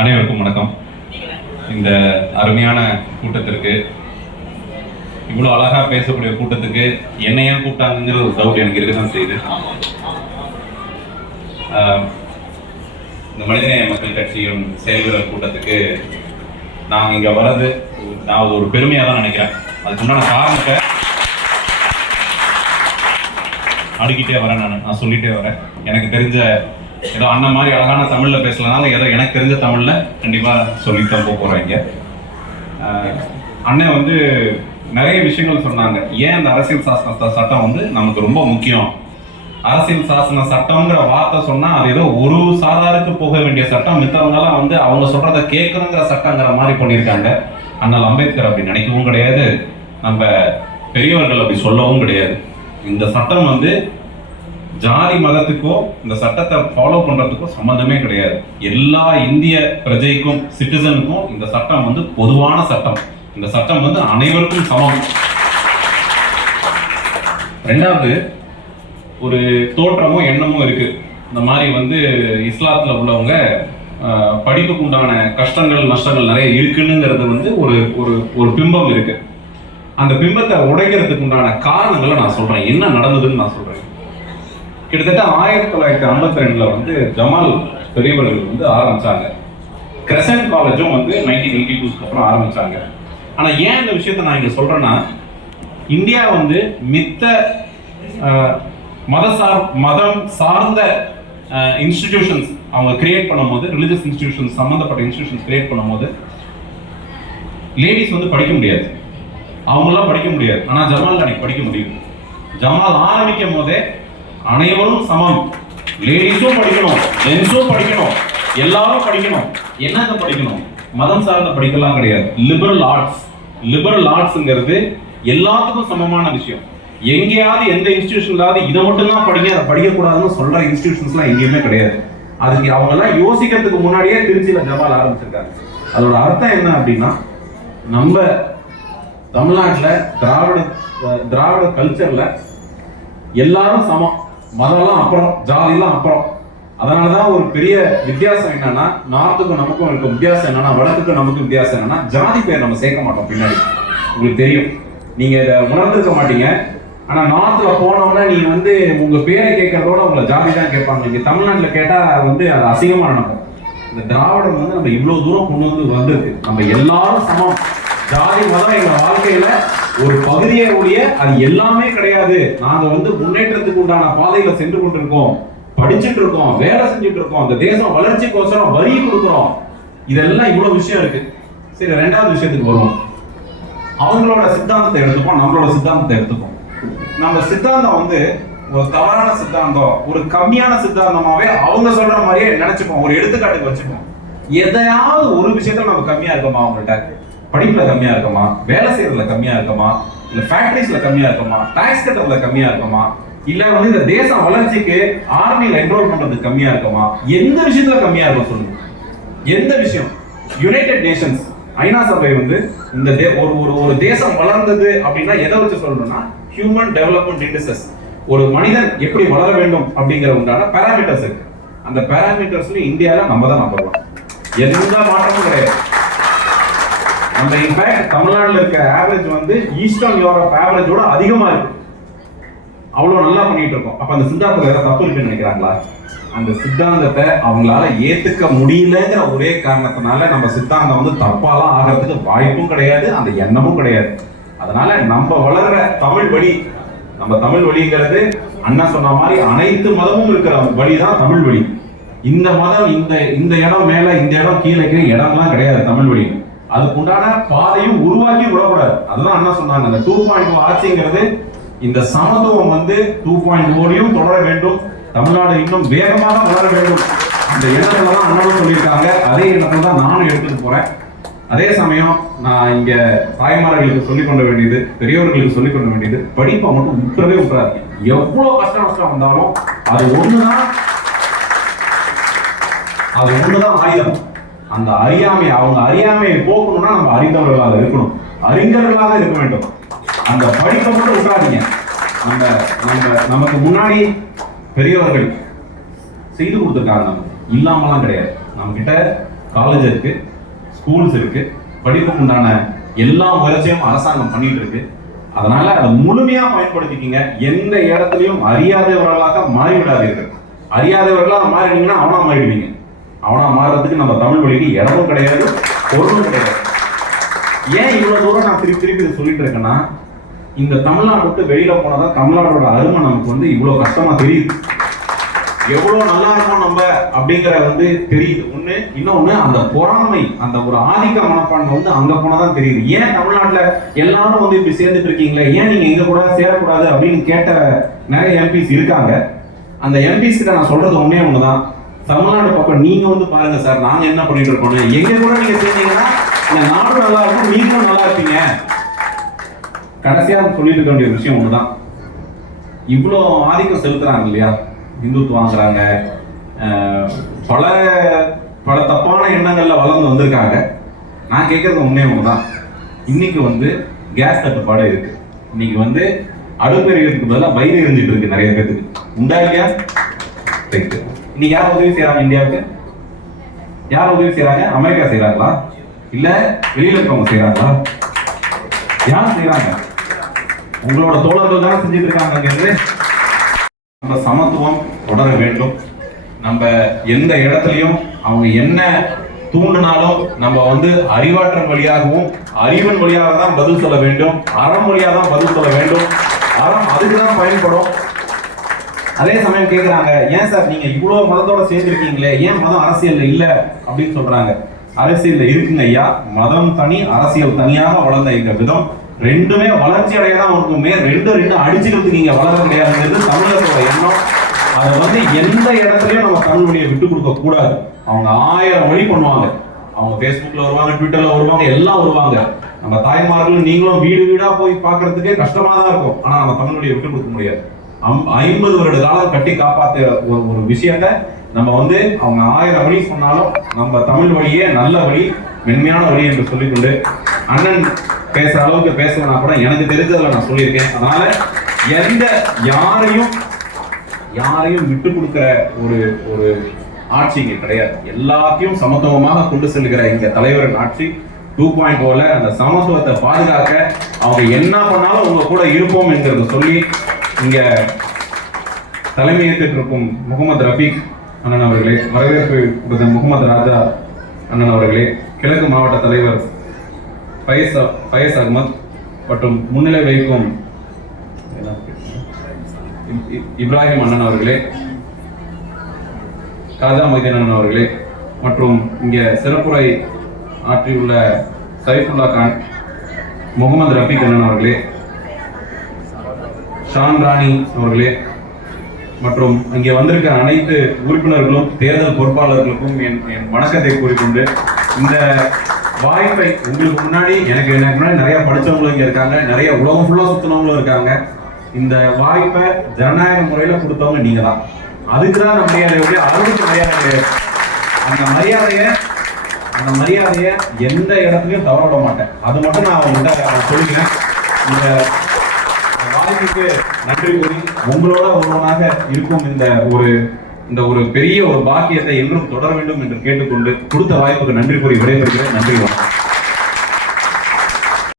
அனைவருக்கும் வணக்கம். இந்த அருமையான கூட்டத்திற்கு, இவ்வளோ அழகா பேசக்கூடிய கூட்டத்துக்கு என்ன ஏன் கூப்பிட்டாங்கிற ஒரு டவுட் எனக்கு இருக்கதான் செய்யுது. இந்த மனிதநேய மக்கள் கட்சியின் செயல்வீரர் கூட்டத்துக்கு நான் இங்கே வர்றது நான் ஒரு பெருமையாக தான் நினைக்கிறேன். அதுக்குண்டான காரணத்தை அடுக்கிட்டே வரேன். நான் சொல்லிட்டே வரேன். எனக்கு தெரிஞ்ச ஏதோ அண்ணன் மாதிரி அழகான தமிழில் பேசலனால ஏதோ எனக்கு தெரிஞ்ச தமிழில் கண்டிப்பாக சொல்லித்தான் போகிறேன். இங்கே அண்ணன் வந்து நிறைய விஷயங்கள் சொன்னாங்க. ஏன் அந்த அரசியல் சாசன சட்டம் வந்து நமக்கு ரொம்ப முக்கியம். அரசியல் சாசன சட்டம்ங்கிற வார்த்தை சொன்னால் அது ஏதோ ஒரு சாதாருக்கு போக வேண்டிய சட்டம், மித்தவங்கெல்லாம் வந்து அவங்க சொல்கிறத கேட்கணுங்கிற சட்டங்கிற மாதிரி பண்ணியிருக்காங்க. அண்ணல் அம்பேத்கர் அப்படி நினைக்கவும் கிடையாது, நம்ம பெரியவர்கள் அப்படி சொல்லவும் கிடையாது. இந்த சட்டம் வந்து ஜாதி மதத்துக்கோ இந்த சட்டத்தை ஃபாலோ பண்றதுக்கோ சம்பந்தமே கிடையாது. எல்லா இந்திய பிரஜைக்கும் சிட்டிசனுக்கும் இந்த சட்டம் வந்து பொதுவான சட்டம். இந்த சட்டம் வந்து அனைவருக்கும் சமம். ரெண்டாவது, ஒரு தோற்றமும் எண்ணமும் இருக்கு. இந்த மாதிரி வந்து இஸ்லாத்துல உள்ளவங்க படிப்புக்கு உண்டான கஷ்டங்கள் நஷ்டங்கள் நிறைய இருக்குன்னுங்கிறது வந்து ஒரு ஒரு பிம்பம் இருக்கு. அந்த பிம்பத்தை உடைக்கிறதுக்கு உண்டான காரணங்களை நான் சொல்றேன், என்ன நடந்ததுன்னு நான் சொல்றேன். கிட்டத்தட்ட 1952 வந்து ஜமால் பெரியவர்கள் வந்து ஆரம்பிச்சாங்க. கிரசன்ட் காலேஜும் வந்து 1982 அப்புறம் ஆரம்பிச்சாங்க. ஆனா ஏன் இந்த விஷயத்த நான் இங்க சொல்றேன்னா, இந்தியா வந்து மித்த மதம் சார்ந்த இன்ஸ்டிடியூஷன்ஸ் அவங்க கிரியேட் பண்ணும்போது, ரிலிஜியஸ் இன்ஸ்டிடியூஷன்ஸ் சம்பந்தப்பட்ட இன்ஸ்டிடியூஷன்ஸ் கிரியேட் பண்ணும்போது லேடிஸ் வந்து படிக்க முடியாது, அவங்களாம் படிக்க முடியாது. ஆனா ஜமால் அன்னைக்கு படிக்க முடியும். ஜமால் ஆரம்பிக்கும் போதே அனைவரும் சமம், லேடிஸும் படிக்கணும், ஜென்ஸும் படிக்கணும், எல்லாரும் படிக்கணும். என்னங்க படிக்கணும்? மதம் சார்ந்த படிக்கலாம் கிடையாது. லிபரல் ஆர்ட்ஸ்ங்கிறது எல்லாத்துக்கும் சமமான விஷயம். எங்கேயாவது எந்த இன்ஸ்டிடியூஷன்லாவது இதை மட்டும்தான் படிங்க, அதை படிக்கக்கூடாதுன்னு சொல்ற இன்ஸ்டிடியூஷன்ஸ்லாம் எங்கேயுமே கிடையாது. அதுக்கு அவங்க எல்லாம் யோசிக்கிறதுக்கு முன்னாடியே திருச்சியில ஜமால் ஆரம்பிச்சிருக்காங்க. அதோட அர்த்தம் என்ன அப்படின்னா, நம்ம தமிழ்நாட்டில் திராவிட கல்ச்சர்ல எல்லாரும் சமம், மதம்லாம் அப்புறம், ஜாதிலாம் அப்புறம். அதனாலதான் ஒரு பெரிய வித்தியாசம் என்னன்னா, நார்த்துக்கும் நமக்கும் இருக்க வித்தியாசம் என்னன்னா, வடக்குக்கும் நமக்கும் வித்தியாசம் என்னன்னா, ஜாதி பேர் நம்ம சேர்க்க மாட்டோம் பின்னாடி. உங்களுக்கு தெரியும், நீங்க இதை உணர்ந்திருக்க மாட்டீங்க. ஆனா நார்த்ல போனோம்னா நீங்க வந்து உங்க பேரை கேட்கறதோட உங்களை ஜாதி தான் கேட்பாங்க. இங்க தமிழ்நாட்டுல கேட்டா வந்து அது அசிங்கமா நடக்கும். இந்த திராவிடம் வந்து நம்ம இவ்வளவு தூரம் கொண்டு வந்திருக்கு. நம்ம எல்லாரும் சமம். ஜாதி மதம் எங்க வாழ்க்கையில ஒரு பகுதியை ஒழிய அது எல்லாமே கிடையாது. நாங்க வந்து முன்னேற்றத்துக்கு உண்டான பாதையில சென்று கொண்டிருக்கோம், படிச்சுட்டு இருக்கோம், வேலை செஞ்சுட்டு இருக்கோம், அந்த தேசம் வளர்ச்சிக்கோசரம் வரி கொடுக்கிறோம். இதெல்லாம் இவ்வளவு விஷயம் இருக்கு. சரி, ரெண்டாவது விஷயத்துக்கு வருவோம். அவங்களோட சித்தாந்தத்தை எடுத்துப்போம், நம்மளோட சித்தாந்தத்தை எடுத்துப்போம். நம்ம சித்தாந்தம் வந்து ஒரு தவறான சித்தாந்தம், ஒரு கம்மியான சித்தாந்தமாவே அவங்க சொல்ற மாதிரியே நினைச்சுப்போம். ஒரு எடுத்துக்காட்டுக்கு வச்சுப்போம். எதையாவது ஒரு விஷயத்துல நம்ம கம்மியா இருக்கோமா? அவங்கள்ட்ட படிப்புல கம்மியா இருக்கமா, வேலை செய்யறதுல கம்மியா இருக்கமா, இல்ல ஃபேக்டரிஸ்ல கம்மியா இருக்கமா, டாக்ஸ் கட்டுறதுல கம்மியா இருக்கமா, இல்ல வந்து இந்த தேசம் வளர்ச்சிக்கு ஆர்மில என்ரோல் பண்றதுக்கு கம்மியா இருக்கமா? எந்த விஷயத்துல கம்மியா இருக்கும் சொல்லுங்க? எந்த விஷயம்? யுனைடெட் நேஷன்ஸ் ஐநா சபை வந்து இந்த ஒரு தேசம் வளர்ந்தது அப்படின்னா எதை வச்சு சொல்லணும்னா, ஹியூமன் டெவலப்மெண்ட் இண்டெக்ஸ், ஒரு மனிதன் எப்படி வளர வேண்டும் அப்படிங்கிற உண்டான பாராமீட்டர்ஸ் இருக்கு. அந்த பாராமீட்டர்ஸ்ல இந்தியால நம்ம தான் நம்பர் 1. எந்த மாற்றமும் கிடையாது. நம்ம இன்ஃபேக்ட் தமிழ்நாட்டில் இருக்க ஆவரேஜ் வந்து ஈஸ்டர்ன் யூரோப் ஆவரேஜோட அதிகமா இருக்கு. அவ்வளவு நல்லா பண்ணிட்டு இருக்கோம். அப்ப அந்த சித்தாந்தத்துல ஏதாவது தப்பு இருக்குன்னு நினைக்கிறாங்களா? அந்த சித்தாந்தத்தை அவங்களால ஏத்துக்க முடியலங்கிற ஒரே காரணத்தினால நம்ம சித்தாந்தம் வந்து தப்பாலாம் ஆகிறதுக்கு வாய்ப்பும் கிடையாது, அந்த எண்ணமும் கிடையாது. அதனால நம்ம வளர்ற தமிழ் வழி, நம்ம தமிழ் வழிங்கிறது அண்ணா சொன்ன மாதிரி அனைத்து மதமும் இருக்கிற வழிதான் தமிழ் வழி. இந்த மதம் இந்த இடம் மேல, இந்த இடம் கீழே இடம்லாம் கிடையாது தமிழ் வழி. அதுக்குண்டான பாதையும் உருவாக்கி விடக்கூடாது. அதுதான் அண்ணா சொன்னாங்க, அந்த 2.0 ஆட்சிங்கிறது இந்த சமத்துவம் வந்து 2.0 தொடர வேண்டும். தமிழ்நாடு இன்னும் வேகமாக வளர வேண்டும். அந்த எண்ணத்துல தான் அண்ணனும் சொல்லியிருக்காங்க. அதே எண்ணத்துல தான் நானும் அதே சமயம் நான் இங்க தாய்மார்களுக்கு சொல்லிக் கொள்ள வேண்டியது, பெரியவர்களுக்கு சொல்லிக் கொள்ள வேண்டியது, படிப்பை மட்டும் விட்டுறவே விட்டுறாதீங்க. எவ்வளவு கஷ்டம் வந்தாலும் அது ஒண்ணுதான் ஆயுதம். அந்த அவங்க அறியாமையை போக்கணும்னா நம்ம அறிந்தவர்களாக இருக்கணும், அறிஞர்களாக இருக்க வேண்டும். அந்த படிப்பை மட்டும் விட்டுறாதீங்க. நமக்கு முன்னாடி பெரியவர்கள் செய்து கொடுத்துருக்காங்க, நம்ம இல்லாமலாம் கிடையாது. நம்ம கிட்ட காலேஜ் இருக்கு, ஸ்கூல்ஸ் இருக்கு, படிப்புக்கு உண்டான எல்லா முயற்சியும் அரசாங்கம் பண்ணிட்டு இருக்கு. அதனால அதை முழுமையா பயன்படுத்திக்கிங்க. எந்த இடத்துலையும் அறியாதவர்களாக மாறிவிடாதீர்கள். அறியாதவர்களாக மாறினீங்கன்னா அவனா மாறிடுவீங்க. அவனா மாறுறதுக்கு நம்ம தமிழ் மொழிக்கு இடமும் கிடையாது, பொருளும் கிடையாது. ஏன் இவ்வளவு தூரம் நான் திருப்பி இதை சொல்லிட்டு இருக்கேன்னா, இந்த தமிழ்நாடு விட்டு வெளியில போனாதான் தமிழ்நாடோட அருமை நமக்கு இவ்வளவு கஷ்டமா தெரியுது. எவ்வளவு நல்லா இருக்கும் நம்ம அப்படிங்கிற தெரியுது. ஒண்ணு. இன்னொன்னு, அந்த பொறாமை, அந்த ஒரு ஆதிக்க மனப்பான்மை அங்க போனதான் தெரியுது. ஏன் தமிழ்நாட்டுல எல்லாரும் இப்படி சேர்ந்துட்டு இருக்கீங்களே, ஏன் நீங்க எங்க கூட சேரக்கூடாது அப்படின்னு கேட்ட நிறைய எம்பிஸ் இருக்காங்க. அந்த எம்பிஸ் கிட்ட நான் சொல்றது ஒண்ணுதான், தமிழ்நாடு பக்கம் நீங்க பாருங்க சார், நாங்க என்ன பண்ணிட்டு இருக்கோம், எங்க கூட நீங்க சேர்ந்தீங்கன்னா இந்த நாடு நல்லா இருக்கும், நீங்களும் நல்லா இருப்பீங்க. கடைசியா சொல்லிட்டு இருக்க வேண்டிய விஷயம் ஒண்ணுதான், இவ்வளோ ஆதிக்கம் செலுத்துறாங்க இல்லையா, இந்துத்துவாங்கிறாங்க, பல தப்பான எண்ணங்கள்ல வளர்ந்து வந்திருக்காங்க. நான் கேட்கறது ஒண்ணுதான், இன்னைக்கு கேஸ் தட்டுப்பாடு இருக்கு. இன்னைக்கு அடுப்பு எரியறதுக்கு பதிலாக வயிறு எரிஞ்சிட்டு இருக்கு நிறைய பேருக்கு. உண்டா இல்லையா? இன்னைக்கு யார் உதவி செய்யறாங்க? இந்தியாவுக்கு யார் உதவி செய்யறாங்க? அமெரிக்கா செய்யறாங்களா, இல்ல வெளியில இருக்கவங்க செய்யறாங்களா? யார் செய்யறாங்க? உங்களோட தோழர்கள் தான் செஞ்சுட்டு இருக்காங்க. நம்ம சமத்துவம் தொடர வேண்டும். நம்ம எந்த இடத்துலையும் அவங்க என்ன தூண்டினாலும் நம்ம அறிவாற்றல் வழியாகவும் அறிவன் வழியாக தான் பதில் சொல்ல வேண்டும், அறம் வழியாக தான் பதில் சொல்ல வேண்டும். அறம் அதுக்குதான் பயன்படும். அதே சமயம் கேட்கிறாங்க, ஏன் சார் நீங்க இவ்வளவு மதத்தோட சேர்ந்திருக்கீங்களே, ஏன் மதம் அரசியல்ல இல்ல அப்படின்னு சொல்றாங்க. அரசியல்ல இருக்குங்க ஐயா, மதம் தனி, அரசியல் தனியாக வளர்ந்த எங்க விதம் ரெண்டுமே வளர்ச்சி அடையதான் இருக்குமே. ரெண்டு அடிச்சுக்கிறதுக்கு இங்க வளர கிடையாதுங்கிறது தமிழர்களோட எண்ணம். அதை எந்த இடத்துலயும் நம்ம தமிழ் மொழியை விட்டு கொடுக்க கூடாது. அவங்க 1000 வழி பண்ணுவாங்க. அவங்க பேஸ்புக்ல வருவாங்க, ட்விட்டர்ல வருவாங்க, எல்லாம் வருவாங்க. நம்ம தாய்மார்களும் நீங்களும் வீடு வீடா போய் பார்க்கறதுக்கே கஷ்டமா தான் இருக்கும். ஆனா நம்ம தமிழ் மொழியை விட்டு கொடுக்க முடியாது. 50 வருட காலம் கட்டி காப்பாத்த ஒரு விஷயத்த நம்ம அவங்க 1000 வழி சொன்னாலும் நம்ம தமிழ் வழியே நல்ல வழி, மென்மையான வழி என்று சொல்லிக்கொண்டு, அண்ணன் பேசுற அளவுக்கு பேசலனா கூட எனக்கு தெரிஞ்சதுல நான் சொல்லியிருக்கேன். அதனால யாரையும் விட்டு கொடுக்கிற ஒரு ஆட்சி இங்க கிடையாது. எல்லாத்தையும் சமத்துவமாக கொண்டு செல்கிற எங்க தலைவரின் ஆட்சி 2.0ல அந்த சமத்துவத்தை பாதுகாக்க அவங்க என்ன பண்ணாலும் உங்க கூட இருப்போம் என்கிறத சொல்லி, இங்க தலைமையேற்று இருக்கும் முகமது ரஃபீக் அண்ணன் அவர்களே, வரவேற்பு கொடுத்த முகமது ராஜா அண்ணன் அவர்களே, கிழக்கு மாவட்ட தலைவர் ஃபயஸ் அகமத் மற்றும் முன்னிலை வைக்கும் இப்ராஹிம் அண்ணன் அவர்களே, காஜா மொய்தீன் அண்ணன் அவர்களே, மற்றும் இங்க சிறப்புரை ஆற்றியுள்ள சைஃபுல்லா கான், முகமது ரஃபீக் அண்ணன் அவர்களே, ஷான் ராணி அவர்களே, மற்றும் இங்கே வந்திருக்க அனைத்து உறுப்பினர்களும் தேர்தல் பொறுப்பாளர்களுக்கும் என் வணக்கத்தை கூறிக்கொண்டு, இந்த வாய்ப்பை உங்களுக்கு முன்னாடி எனக்கு முன்னாடி நிறைய படிச்சவங்களும் இங்க இருக்காங்க, நிறைய உலகம் ஃபுல்லா சுத்தினவங்களும் இருக்காங்க. இந்த வாய்ப்பை ஜனநாயக முறையில கொடுத்தவங்க நீங்க தான். அதுக்குதான் நம்ம மரியாதையோட அறுபது மரியாதை கிடையாது. அந்த மரியாதையை எந்த இடத்துலயும் தவற விட மாட்டேன். அது மட்டும் நான் அவங்கள்ட்ட சொல்லிக்கிறேன். இந்த வாய்ப்புக்கு நன்றி கூறி உங்களோட ஒருவனாக இருக்கும் இந்த ஒரு பெரிய ஒரு பாக்கியத்தை என்றும் தொடர வேண்டும் என்று கேட்டுக்கொண்டு கொடுத்த வாய்ப்புக்கு நன்றி கூறி விடைபெறுகிறேன். நன்றி.